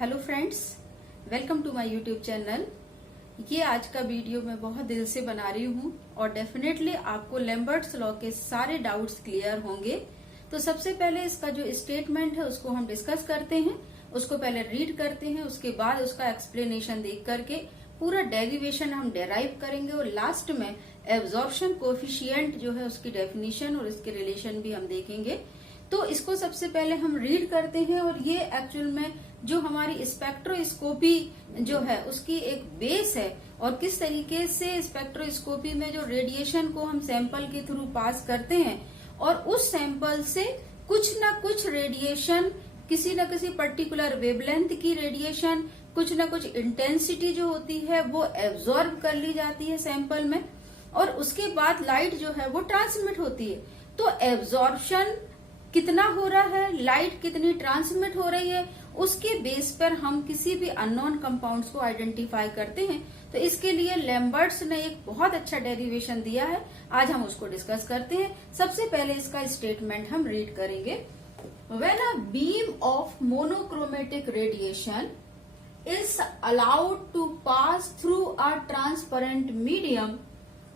Hello friends, welcome to my YouTube channel. ये आज का वीडियो मैं बहुत दिल से बना रही हूँ और डेफिनेटली आपको लैम्बर्ट्स लॉ के सारे डाउट्स क्लियर होंगे। तो सबसे पहले इसका जो स्टेटमेंट है उसको हम डिस्कस करते हैं, उसको पहले रीड करते हैं, उसके बाद उसका एक्सप्लेनेशन देख करके पूरा डेरिवेशन हम डेराइव करेंगे और लास्ट में एब्जॉर्प्शन कोफिशिएंट जो है उसकी डेफिनेशन और इसके रिलेशन भी हम देखेंगे। तो इसको सबसे पहले हम रीड करते हैं और ये एक्चुअल में जो हमारी स्पेक्ट्रोस्कोपी जो है उसकी एक बेस है और किस तरीके से स्पेक्ट्रोस्कोपी में जो रेडिएशन को हम सैंपल के थ्रू पास करते हैं और उस सैंपल से कुछ ना कुछ रेडिएशन, किसी न किसी पर्टिकुलर वेवलेंथ की रेडिएशन, कुछ ना कुछ इंटेंसिटी जो होती है वो एब्जॉर्ब कर ली जाती है सैंपल में और उसके बाद लाइट जो है वो ट्रांसमिट होती है। तो एब्जॉर्प्शन कितना हो रहा है, लाइट कितनी ट्रांसमिट हो रही है, उसके बेस पर हम किसी भी अननोन कंपाउंड्स को आइडेंटिफाई करते हैं। तो इसके लिए लैम्बर्ट्स ने एक बहुत अच्छा डेरिवेशन दिया है, आज हम उसको डिस्कस करते हैं। सबसे पहले इसका स्टेटमेंट हम रीड करेंगे। When a beam of monochromatic radiation is allowed to pass through a transparent medium,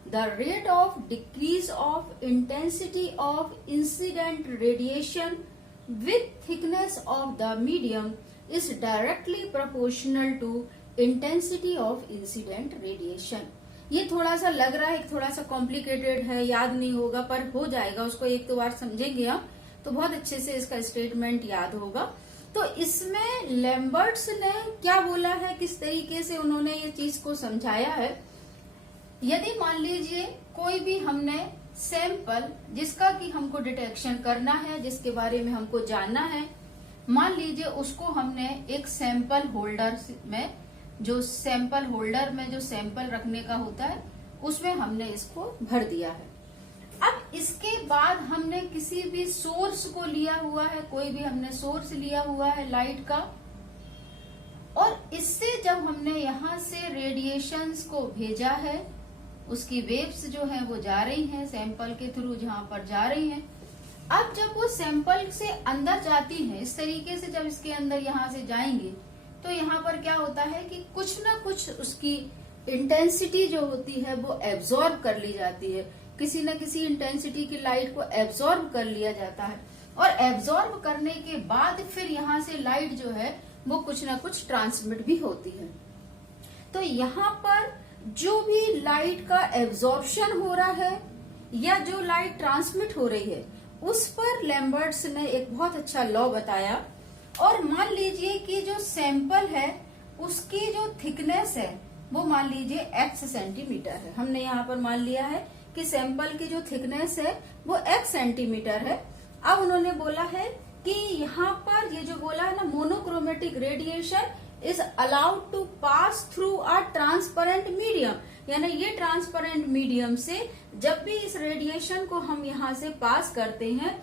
the rate of decrease of intensity of incident radiation with thickness of the medium is directly proportional to intensity of incident radiation। ये थोड़ा सा लग रहा है, थोड़ा सा complicated है, याद नहीं होगा पर हो जाएगा, उसको एक दो बार समझेंगे हम तो बहुत अच्छे से इसका स्टेटमेंट याद होगा। तो इसमें लैम्बर्ट्स ने क्या बोला है, किस तरीके से उन्होंने ये चीज को समझाया है। यदि मान लीजिए कोई भी हमने सैंपल जिसका कि हमको डिटेक्शन करना है, जिसके बारे में हमको जानना है, मान लीजिए उसको हमने एक सैंपल होल्डर में, जो सैंपल होल्डर में जो सैंपल रखने का होता है उसमें हमने इसको भर दिया है। अब इसके बाद हमने किसी भी सोर्स को लिया हुआ है, कोई भी हमने सोर्स लिया हुआ है लाइट का, और इससे जब हमने यहाँ से रेडिएशंस को भेजा है, उसकी वेव्स जो है वो जा रही हैं सैंपल के थ्रू, जहां पर जा रही हैं। अब जब वो सैंपल से अंदर जाती हैं, इस तरीके से जब इसके अंदर यहाँ से जाएंगे तो यहाँ पर क्या होता है कि कुछ ना कुछ उसकी इंटेंसिटी जो होती है वो एब्जॉर्ब कर ली जाती है, किसी न किसी इंटेंसिटी की लाइट को एब्जॉर्ब कर लिया जाता है और एब्जॉर्ब करने के बाद फिर यहाँ से लाइट जो है वो कुछ ना कुछ ट्रांसमिट भी होती है। तो यहाँ पर जो भी लाइट का एब्जॉर्प्शन हो रहा है या जो लाइट ट्रांसमिट हो रही है उस पर लैम्बर्ट्स ने एक बहुत अच्छा लॉ बताया। और मान लीजिए कि जो सैंपल है उसकी जो थिकनेस है वो मान लीजिए x सेंटीमीटर है। हमने यहाँ पर मान लिया है कि सैंपल की जो थिकनेस है वो x सेंटीमीटर है। अब उन्होंने बोला है कि यहाँ पर ये जो बोला है ना, monochromatic radiation is allowed to pass through a transparent medium, यानी ये ट्रांसपेरेंट मीडियम से जब भी इस रेडिएशन को हम यहाँ से पास करते हैं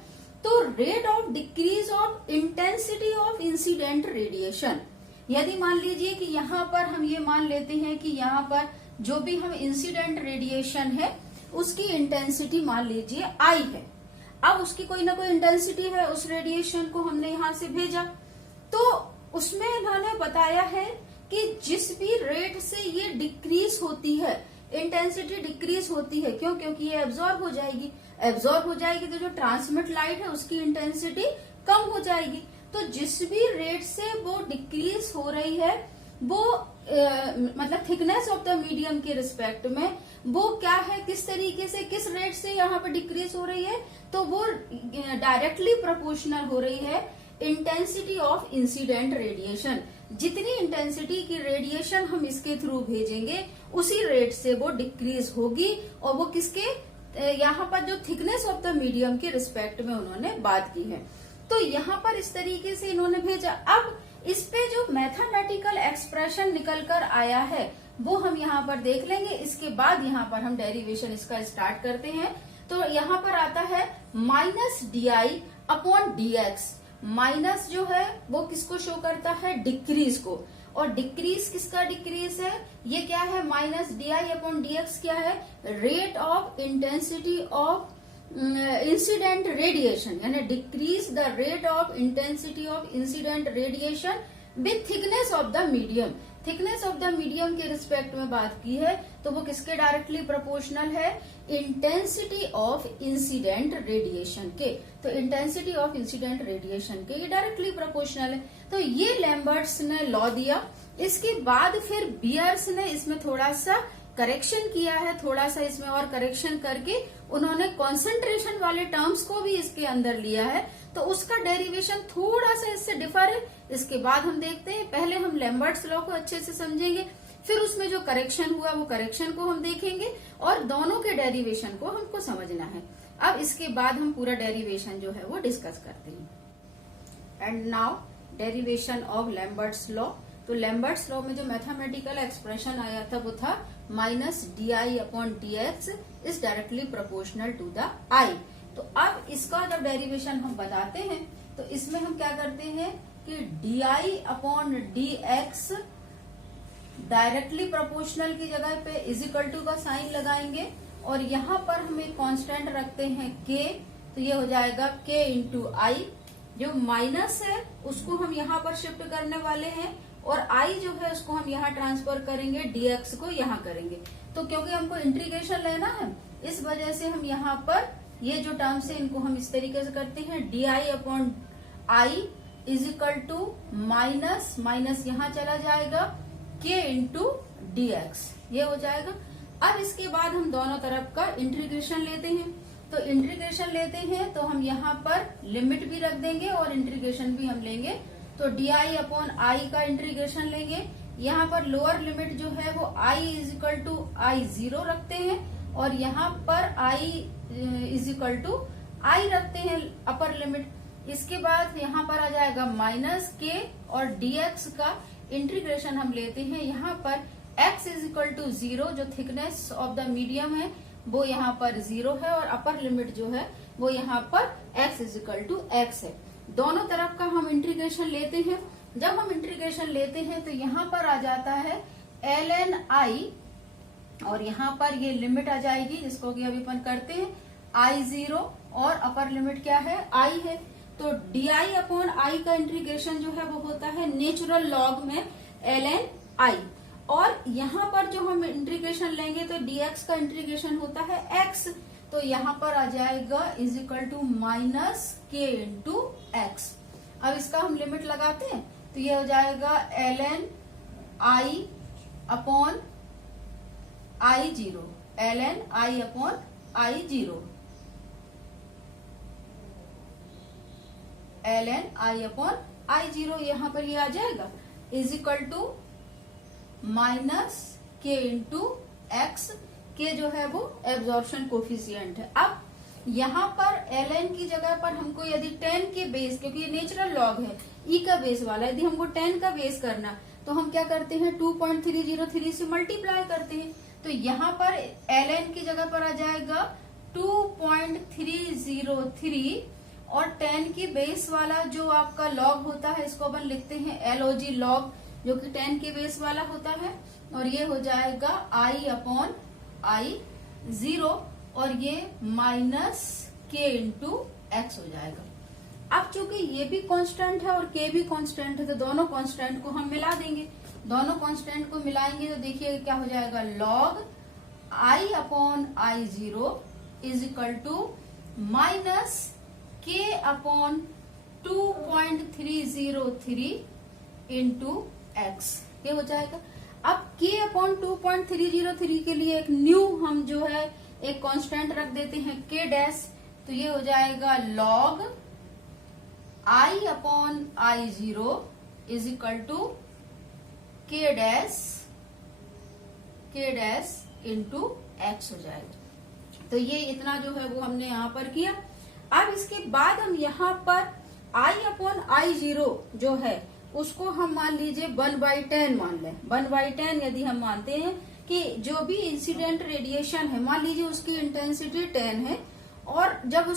तो rate of decrease of intensity of incident radiation, यदि मान लीजिए कि यहाँ पर हम ये मान लेते हैं कि यहाँ पर जो भी हम इंसिडेंट रेडिएशन है उसकी इंटेंसिटी मान लीजिए आई है। अब उसकी कोई ना कोई इंटेंसिटी है, उस रेडिएशन को हमने यहाँ से भेजा तो उसमें इन्होंने बताया है कि जिस भी रेट से ये डिक्रीज होती है, इंटेंसिटी डिक्रीज होती है, क्यों? क्योंकि ये एब्जॉर्ब हो जाएगी। एब्जॉर्ब हो जाएगी तो जो ट्रांसमिट लाइट है उसकी इंटेंसिटी कम हो जाएगी। तो जिस भी रेट से वो डिक्रीज हो रही है वो मतलब थिकनेस ऑफ द मीडियम के रिस्पेक्ट में वो क्या है, किस तरीके से, किस रेट से यहाँ पर डिक्रीज हो रही है, तो वो डायरेक्टली प्रोपोर्शनल हो रही है इंटेंसिटी ऑफ इंसिडेंट रेडिएशन। जितनी इंटेंसिटी की रेडिएशन हम इसके थ्रू भेजेंगे उसी रेट से वो डिक्रीज होगी और वो किसके, यहाँ पर जो थिकनेस ऑफ द मीडियम के रिस्पेक्ट में उन्होंने बात की है। तो यहाँ पर इस तरीके से इन्होंने भेजा। अब इस पे जो मैथमेटिकल एक्सप्रेशन निकल कर आया है वो हम यहाँ पर देख लेंगे। इसके बाद यहाँ पर हम डेरिवेशन इसका स्टार्ट करते हैं। तो यहाँ पर आता है -di/dx। माइनस जो है वो किसको शो करता है, डिक्रीज को, और डिक्रीज किसका डिक्रीज है, ये क्या है, -di/dx क्या है, rate of intensity of incident radiation, यानी decrease the rate of intensity of incident radiation with thickness of the medium. Thickness of the medium के रिस्पेक्ट में बात की है तो वो किसके डायरेक्टली प्रोपोर्शनल है, इंटेंसिटी ऑफ इंसिडेंट रेडिएशन के। तो इंटेंसिटी ऑफ इंसिडेंट रेडिएशन के ये डायरेक्टली प्रोपोर्शनल है। तो ये लैम्बर्ट्स ने लॉ दिया। इसके बाद फिर बियर्स ने इसमें थोड़ा सा करेक्शन किया है, थोड़ा सा इसमें और करेक्शन करके उन्होंने कॉन्सेंट्रेशन वाले टर्म्स को भी इसके अंदर लिया है। तो उसका डेरिवेशन थोड़ा सा इससे डिफर है। इसके बाद हम देखते हैं, पहले हम लैम्बर्ट्स लॉ को अच्छे से समझेंगे, फिर उसमें जो करेक्शन हुआ वो करेक्शन को हम देखेंगे और दोनों के डेरिवेशन को हमको समझना है। अब इसके बाद हम पूरा डेरिवेशन जो है वो डिस्कस करते हैं। And now derivation of Lambert's law. तो लैम्बर्ट्स लॉ में जो मैथमेटिकल एक्सप्रेशन आया था वो था -di/dx is directly proportional to the I. तो अब इसका जब डेरिवेशन हम बताते हैं तो इसमें हम क्या करते हैं कि di/dx डायरेक्टली प्रोपोर्शनल की जगह पे इज इक्वल टू का साइन लगाएंगे और यहाँ पर हम एक कांस्टेंट रखते हैं k। तो ये हो जाएगा k इंटू आई। जो माइनस है उसको हम यहाँ पर शिफ्ट करने वाले हैं और i जो है उसको हम यहाँ ट्रांसफर करेंगे, dx को यहाँ करेंगे। तो क्योंकि हमको इंटीग्रेशन लेना है इस वजह से हम यहाँ पर ये जो टर्म्स है इनको हम इस तरीके से करते हैं, di/i is equal to minus minus यहाँ चला जाएगा k इंटू dx, ये हो जाएगा। अब इसके बाद हम दोनों तरफ का इंटीग्रेशन लेते हैं। तो इंटीग्रेशन लेते हैं तो हम यहाँ पर लिमिट भी रख देंगे और इंटीग्रेशन भी हम लेंगे। तो di/i का इंटीग्रेशन लेंगे। यहाँ पर लोअर लिमिट जो है वो i is equal to I0 रखते हैं और यहाँ पर i is equal to i रखते हैं अपर लिमिट। इसके बाद यहाँ पर आ जाएगा माइनस k और dx का इंटीग्रेशन हम लेते हैं। यहाँ पर x इज इक्वल टू 0, जो थिकनेस ऑफ द मीडियम है वो यहाँ पर 0 है और अपर लिमिट जो है वो यहाँ पर x is equal to x है। दोनों तरफ का हम इंटीग्रेशन लेते हैं। जब हम इंटीग्रेशन लेते हैं तो यहाँ पर आ जाता है ln i और यहाँ पर ये लिमिट आ जाएगी जिसको कि अभी अपन करते हैं I0 और अपर लिमिट क्या है I है। तो di/i का इंटीग्रेशन जो है वो होता है नेचुरल लॉग में ln i और यहाँ पर जो हम इंटीग्रेशन लेंगे तो dx का इंटीग्रेशन होता है x। तो यहाँ पर आ जाएगा is equal to minus k into x. अब इसका हम लिमिट लगाते हैं तो ये हो जाएगा ln i upon I0, ln i upon I0, ln i upon I0 यहाँ पर ये आ जाएगा is equal to minus k into x. के जो है वो एब्जॉर्प्शन कोफिशिएंट है। अब यहाँ पर ln की जगह पर हमको यदि 10 के बेस, क्योंकि ये नेचुरल लॉग है e का बेस वाला, यदि हमको 10 का बेस करना तो हम क्या करते हैं 2.303 से मल्टीप्लाई करते हैं। तो यहाँ पर ln की जगह पर आ जाएगा 2.303 और 10 की बेस वाला जो आपका लॉग होता है इसको अपन लिखते हैं log लॉग, जो कि 10 के बेस वाला होता है और ये हो जाएगा i अपॉन I0 और ये माइनस k इंटू एक्स हो जाएगा। अब चूंकि ये भी कांस्टेंट है और k भी कांस्टेंट है तो दोनों कांस्टेंट को हम मिला देंगे। दोनों कांस्टेंट को मिलाएंगे तो देखिए क्या हो जाएगा, log i upon I0 is equal to minus k upon 2.303 into x, ये हो जाएगा। अब k अपॉन 2.303 के लिए एक न्यू हम जो है एक कांस्टेंट रख देते हैं k डैश। तो ये हो जाएगा log i upon I0 is equal to k dash into x हो जाएगा। तो ये इतना जो है वो हमने यहाँ पर किया। अब इसके बाद हम यहाँ पर i अपॉन I0 जो है उसको हम मान लीजिए 1/10 मान लें। 1/10 यदि हम मानते हैं कि जो भी इंसिडेंट रेडिएशन है मान लीजिए उसकी इंटेंसिटी 10 है और जब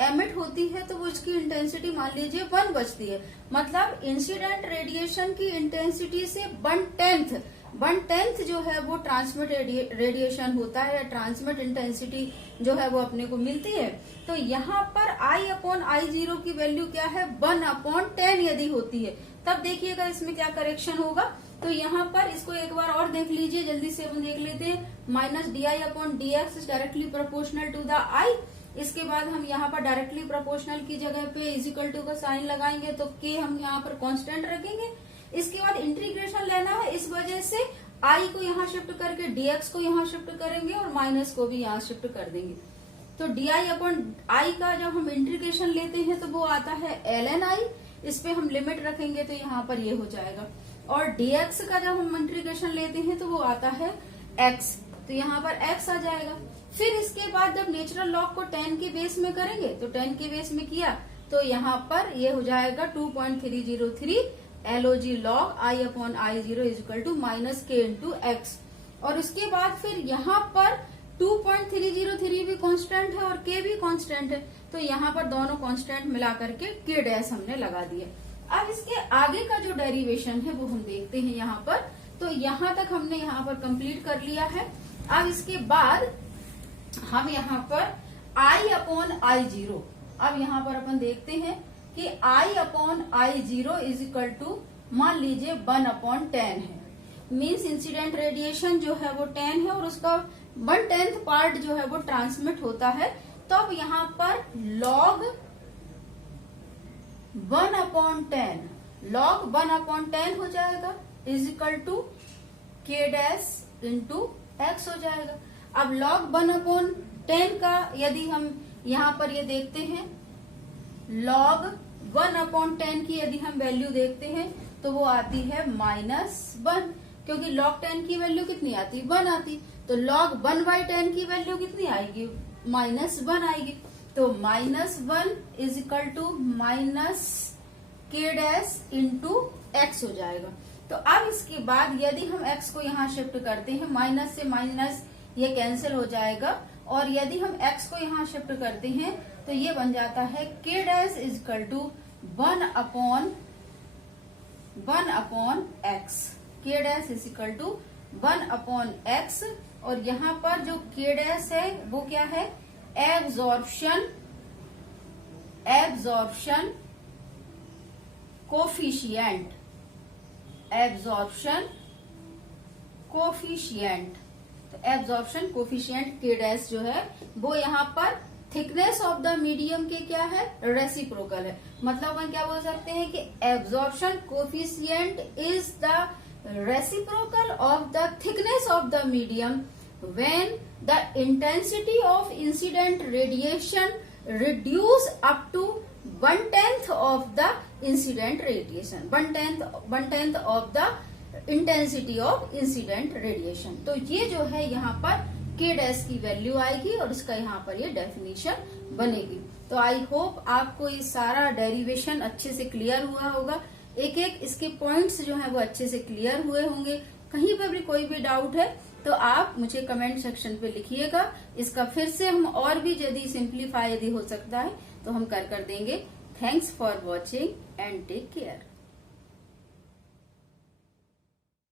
एमिट होती है तो वो उसकी इंटेंसिटी मान लीजिए 1 बचती है, मतलब इंसिडेंट रेडिएशन की इंटेंसिटी से 1/10 जो है वो ट्रांसमिट रेडिएशन होता है, ट्रांसमिट इंटेंसिटी जो है वो अपने को मिलती है। तो यहाँ पर i अपॉन I0 की वैल्यू क्या है 1/10 यदि होती है तब देखिएगा इसमें क्या करेक्शन होगा। तो यहाँ पर इसको एक बार और देख लीजिए, जल्दी से अपन देख लेते हैं। Minus D I upon D X is directly proportional to the I. इसके बाद हम यहाँ पर डायरेक्टली प्रोपोर्शनल की जगह पे इजिकल टू का साइन लगाएंगे, तो के हम यहाँ पर कांस्टेंट रखेंगे। इसके बाद इंटीग्रेशन लेना है, इस वजह से आई को यहाँ शिफ्ट करके डीएक्स को यहाँ शिफ्ट करेंगे और माइनस को भी यहाँ शिफ्ट कर देंगे। तो डी आई अपॉन आई का जब हम इंटीग्रेशन लेते हैं तो वो आता है ln आई। इस पे हम लिमिट रखेंगे तो यहाँ पर ये हो जाएगा। और dx का जब हम इंटीग्रेशन लेते हैं तो वो आता है x, तो यहाँ पर x आ जाएगा। फिर इसके बाद जब नेचुरल लॉग को 10 के बेस में करेंगे, तो 10 के बेस में किया तो यहाँ पर ये हो जाएगा 2.303 log log i upon I zero is equal to minus K into x. और उसके बाद फिर यहाँ पर 2.303 भी कांस्टेंट है और k भी कांस्टेंट है, तो यहाँ पर दोनों कांस्टेंट मिला करके k डैश हमने लगा दिया। अब इसके आगे का जो डेरिवेशन है वो हम देखते हैं यहाँ पर। तो यहाँ तक हमने यहाँ पर कंप्लीट कर लिया है। अब इसके बाद हम यहाँ पर i अपॉन आई जीरो, अब यहाँ पर अपन देखते हैं कि i upon I zero is equal to मान लीजिए 1/10 है। मीन्स इंसिडेंट रेडिएशन जो है वो 10 है और उसका 1/10 पार्ट जो है वो ट्रांसमिट होता है। तो अब यहाँ पर log 1/10 हो जाएगा इज इक्वल टू के डैश इंटू एक्स हो जाएगा। अब log 1/10 का यदि हम यहाँ पर ये देखते हैं, log 1/10 की यदि हम वैल्यू देखते हैं तो वो आती है -1, क्योंकि log 10 की वैल्यू कितनी आती, 1 आती। तो log 1/10 की वैल्यू कितनी आएगी, -1 आएगी। तो -1 इज इक्वल टू माइनस के डैश इंटू एक्स हो जाएगा। तो अब इसके बाद यदि हम x को यहाँ शिफ्ट करते हैं, माइनस से माइनस ये कैंसिल हो जाएगा, और यदि हम x को यहाँ शिफ्ट करते हैं तो ये बन जाता है के dash is equal to 1/x। के dash is equal to 1/x, और यहाँ पर जो के डैश है वो क्या है, एब्जॉर्प्शन कोफिशिएंट। एब्जॉर्प्शन कोफिशिएंट, तो एब्जॉर्प्शन कोफिशिएंट के डैश जो है वो यहाँ पर थिकनेस ऑफ द मीडियम के क्या है, रेसिप्रोकल है। मतलब अपन क्या बोल सकते हैं कि absorption coefficient is the reciprocal of the thickness of the medium when the intensity of incident radiation reduce up to 1/10 of the incident radiation, 1/10 of the intensity of incident radiation। तो ये जो है यहाँ पर के डैश की value आएगी और इसका यहाँ पर ये डेफिनेशन बनेगी। तो आई होप आपको ये सारा डेरिवेशन अच्छे से क्लियर हुआ होगा। एक एक इसके पॉइंट्स जो है वो अच्छे से क्लियर हुए होंगे। कहीं पर भी कोई भी डाउट है तो आप मुझे कमेंट सेक्शन पे लिखिएगा। इसका फिर से हम और भी यदि सिंप्लीफाई यदि हो सकता है तो हम कर देंगे। Thanks for watching and take care.